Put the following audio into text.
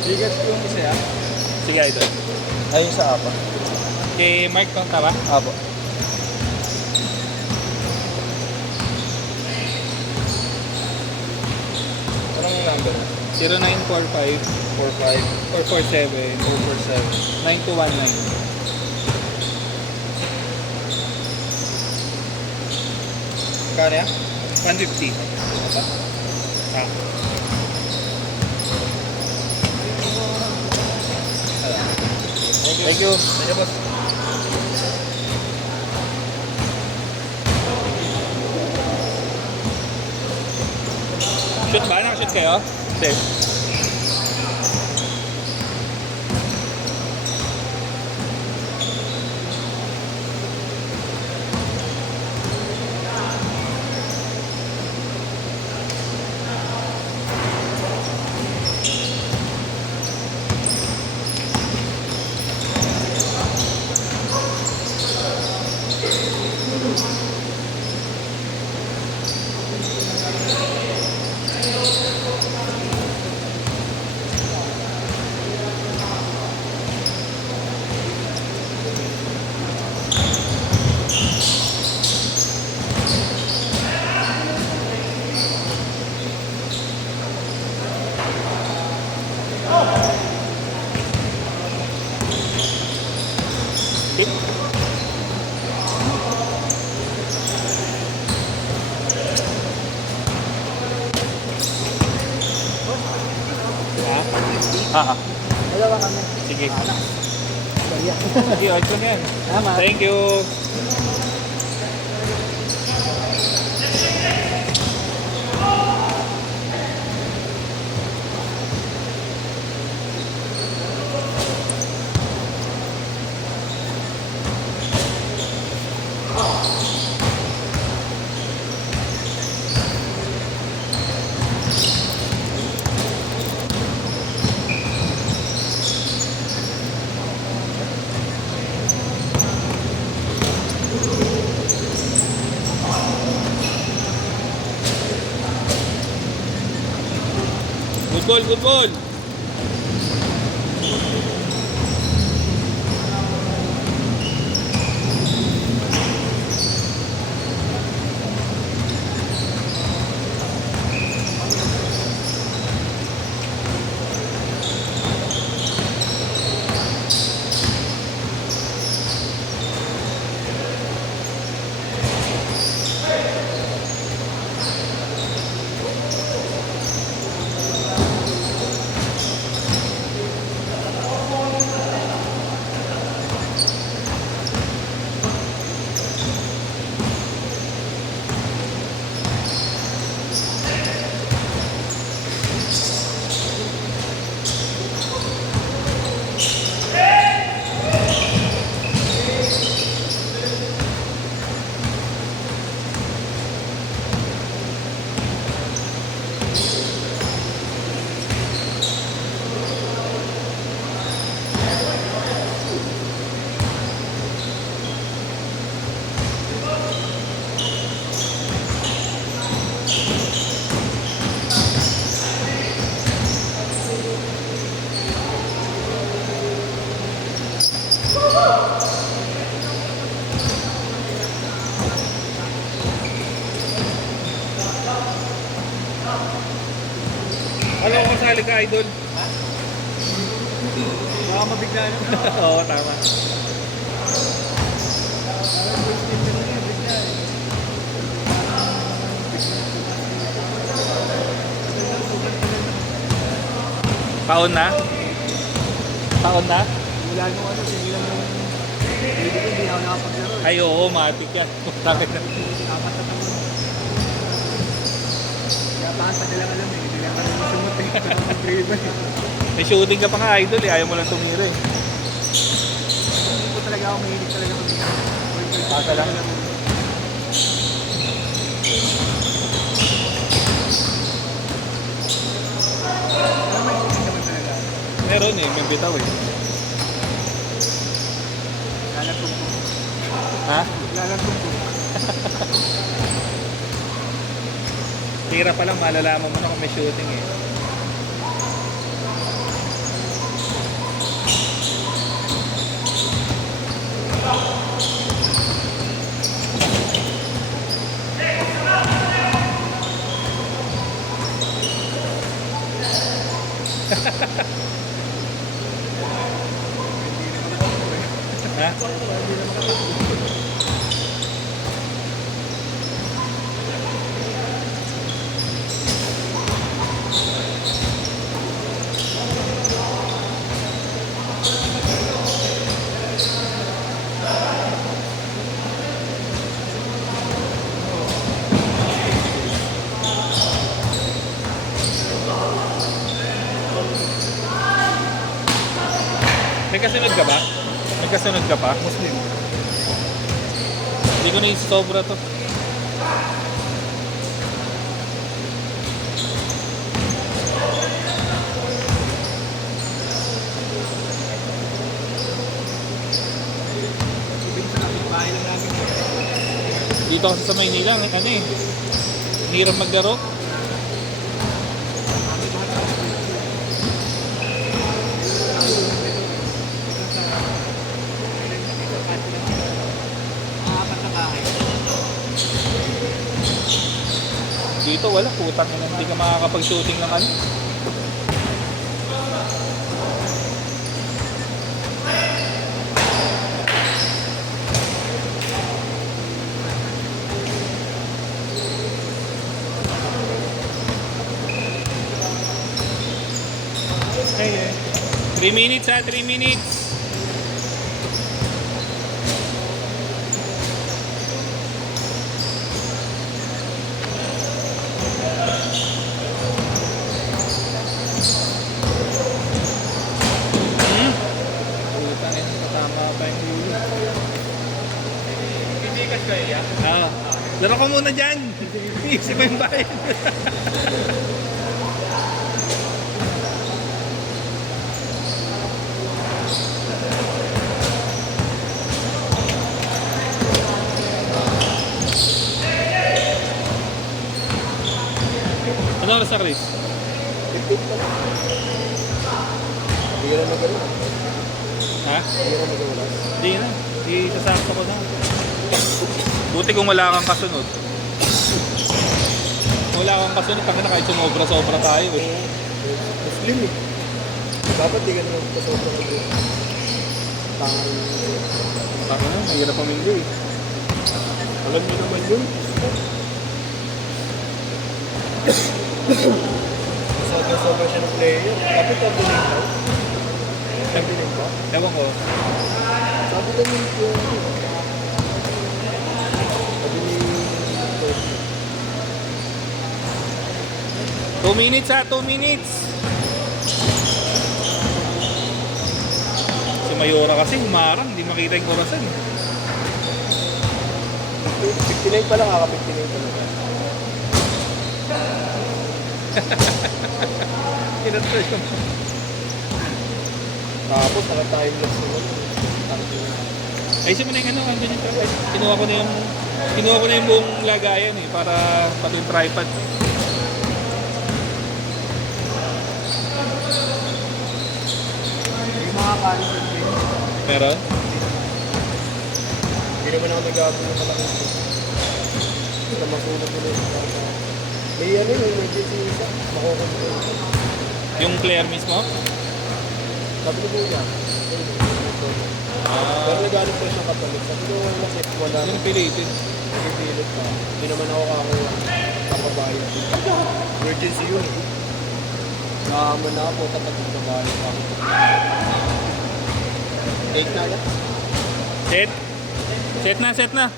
Bigas ko yung isa yan. Sige, idol. Ayun sa apa. Kay Mark to, tama? Apo. Anong number? 0945 45 447 447 9219. Kano yan? 150. Ito? Ah. Thank you. Thank you, boss. Shoot ba? Nakashoot kayo? Hindi. Hit. Ha? Dalawa kami. Sige. Kaya. Sige, ayos lang yan. Tama. Thank you. Good ball, good ball. Ano ko kasali ka, idol? Baka mabigla na. Oo, tama. Taon na? Taon na? Wala nung ano, sinilang nung hindi ako nakapaglaro. Ay, oo, matik yan. Takit na. Apat na taon. Kaya baka pa nilang alam eh. Hindi lang kami sumot eh. Mag-dribble eh. May shooting ka pa nga, idol eh. Ayaw mo lang tumira eh. Hindi ko talaga ako mahilig talaga kami. Baka lang. Alam mo, hindi naman talaga. Meron eh, may bitaw eh. Lalagtong-tong. Ha? Lalagtong-tong. Tira pa lang, malalaman mo na kung may shooting eh. Ha? May kasunod ka ba? May kasunod ka pa? Muslim. Hindi ko na sobra to. Ibig sa kapitbahay lang namin. Dito kasi sa Maynila, ano eh. Hirap maglaro. Dito wala, putang ina, hindi ka makakapag-shooting ng ano. Hey, 3 minutes ha, 3 minutes. Putang ina, tama pa yung huli. hindi kas kayo yan. Laro ko muna dyan. Easy pa yung bayad. Ano oras na, Chris? 15 pa lang. Hindi ka na magawa. Ha? Hindi ka na magawa. Hindi na. Isasakto ko na. Buti kung wala kang kasunod. Kung wala kang kasunod, tanga na kahit sumobra-sobra tayo eh. Muslim eh. Dapat di ka na magpasobra ka doon. Tangan. Tanga na, mahirap pamilyo eh. Alam mo naman yun. Sobra siya ng player. Dapat top lane daw. Top lane ba? Ewan ko. Sabi na yun yung sabi ni 2 minutes ha, 2 minutes. Si Mayora kasi humarang, hindi makita yung orasan. 59 pa lang, 59 pa lang. Kinatry ko. Tapos naka-time lapse naman. Ayusin mo na yung ano, andun yung tripod. Kinuha ko na yung buong lagayan eh, para pati yung tripod. Yung mga kanin din. Meron? Hindi naman ako nag-aabot ng malaking ito. Basta masunod mo na yung may ano yung emergency isa, makukontrol. Yung player mismo? Sabi ko po yan. Pero nag-alit ko siyang kapalit. Sabi ko kasi wala Yung nang pilitin. pipilit pa. Hindi naman ako kakabayad. Emergency yun. Nakaman na ako, tapat na bayad ako. 8 na yan. Set? Set na, set na.